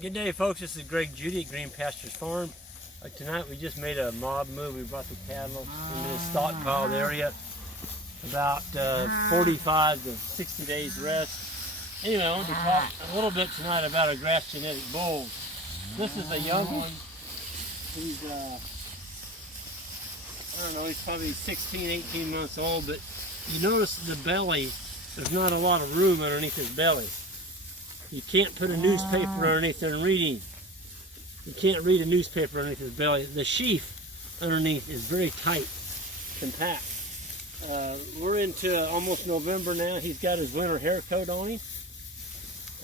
Good day, folks. This is Greg Judy at Green Pastures Farm. Tonight we just made a mob move. We brought the cattle into this stockpiled area. About 45 to 60 days rest. Anyway, I want to talk a little bit tonight about our grass genetic bulls. This is a young one. He's, I don't know, he's probably 16, 18 months old, but you notice the belly, there's not a lot of room underneath his belly. You can't put a newspaper underneath there and read him. You can't read a newspaper underneath his belly. The sheath underneath is very tight, compact. We're into almost November now. He's got his winter hair coat on him.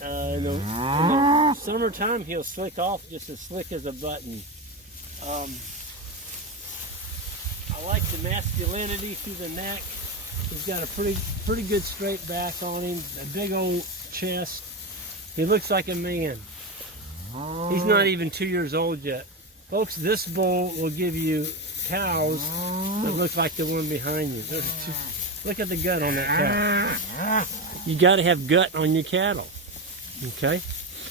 In the summertime, he'll slick off just as slick as a button. I like the masculinity through the neck. He's got a pretty good straight back on him, a big old chest. He looks like a man. He's not even 2 years old yet. Folks, this bull will give you cows that look like the one behind you. Look at the gut on that cow. You got to have gut on your cattle. Okay?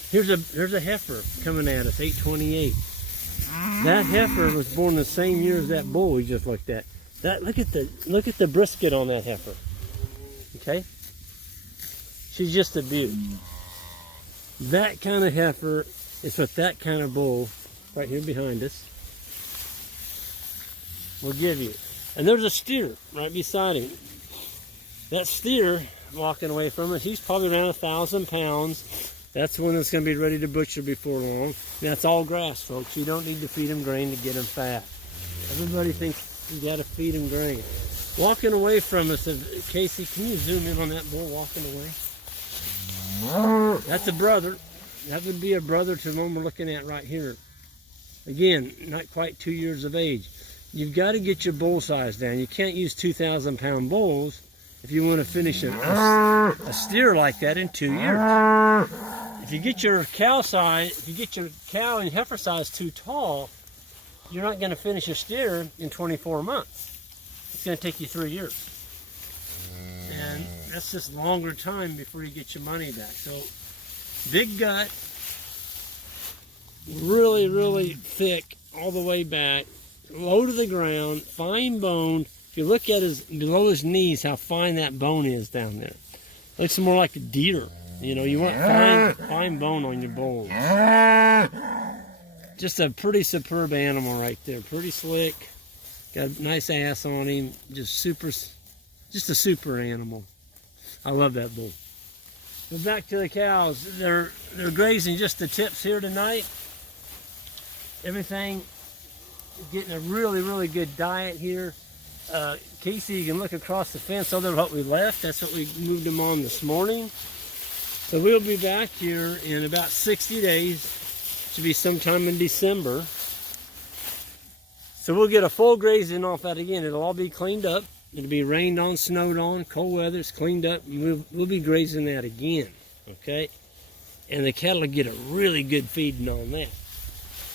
Here's a heifer coming at us, 828. That heifer was born the same year as that bull we just looked at. Look at the brisket on that heifer. Okay? She's just a beaut. That kind of heifer is what that kind of bull right here behind us will give you. And there's a steer right beside him. That steer walking away from us, he's probably around 1,000 pounds. That's one that's going to be ready to butcher before long. And that's all grass, folks. You don't need to feed them grain to get them fat. Everybody thinks you got to feed them grain. Walking away from us, Casey, can you zoom in on that bull walking away? That's a brother. That would be a brother to the one we're looking at right here. Again, not quite 2 years of age. You've got to get your bull size down. You can't use 2,000 pound bulls if you want to finish a steer like that in 2 years. If you get your cow and heifer size too tall, you're not going to finish a steer in 24 months. It's going to take you 3 years. And that's just longer time before you get your money back. So big gut, really, really thick all the way back, low to the ground, fine boned. If you look at below his knees, how fine that bone is down there. Looks more like a deer. You know, you want fine bone on your bulls. Just a pretty superb animal right there. Pretty slick. Got a nice ass on him. Just a super animal. I love that bull. So back to the cows. They're grazing just the tips here tonight. Everything is getting a really, really good diet here. Casey, you can look across the fence over what we left. That's what we moved them on this morning. So we'll be back here in about 60 days. Should be sometime in December. So we'll get a full grazing off that again. It'll all be cleaned up. It'll be rained on, snowed on, cold weather. It's cleaned up. And we'll be grazing that again. Okay? And the cattle will get a really good feeding on that.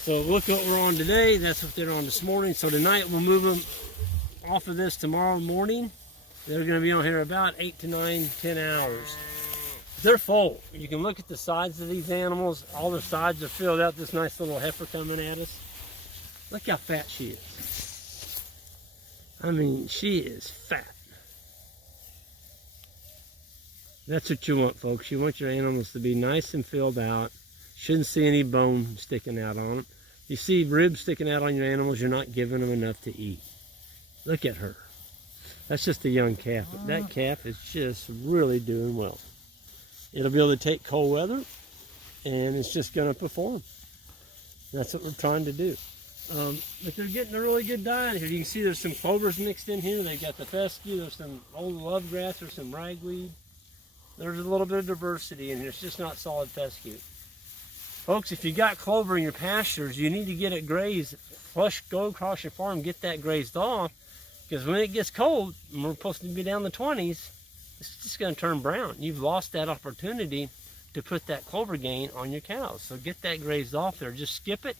So look what we're on today. That's what they're on this morning. So tonight we'll move them off of this tomorrow morning. They're going to be on here about 8 to 9, 10 hours. They're full. You can look at the sides of these animals. All their sides are filled out. This nice little heifer coming at us. Look how fat she is. I mean, she is fat. That's what you want, folks. You want your animals to be nice and filled out. Shouldn't see any bone sticking out on them. You see ribs sticking out on your animals, you're not giving them enough to eat. Look at her. That's just a young calf. But that calf is just really doing well. It'll be able to take cold weather, and it's just going to perform. That's what we're trying to do. But they're getting a really good diet here. You can see there's some clovers mixed in here. They've got the fescue, there's some old love grass, there's some ragweed. There's a little bit of diversity in here. It's just not solid fescue. Folks, if you got clover in your pastures, you need to get it grazed. Go across your farm, get that grazed off, because when it gets cold, and we're supposed to be down the 20s, it's just going to turn brown. You've lost that opportunity to put that clover gain on your cows. So get that grazed off there. Just skip it.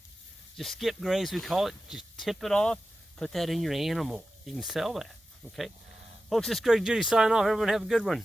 Just skip graze, we call it. Just tip it off. Put that in your animal. You can sell that. Okay? Folks, this is Greg Judy signing off. Everyone have a good one.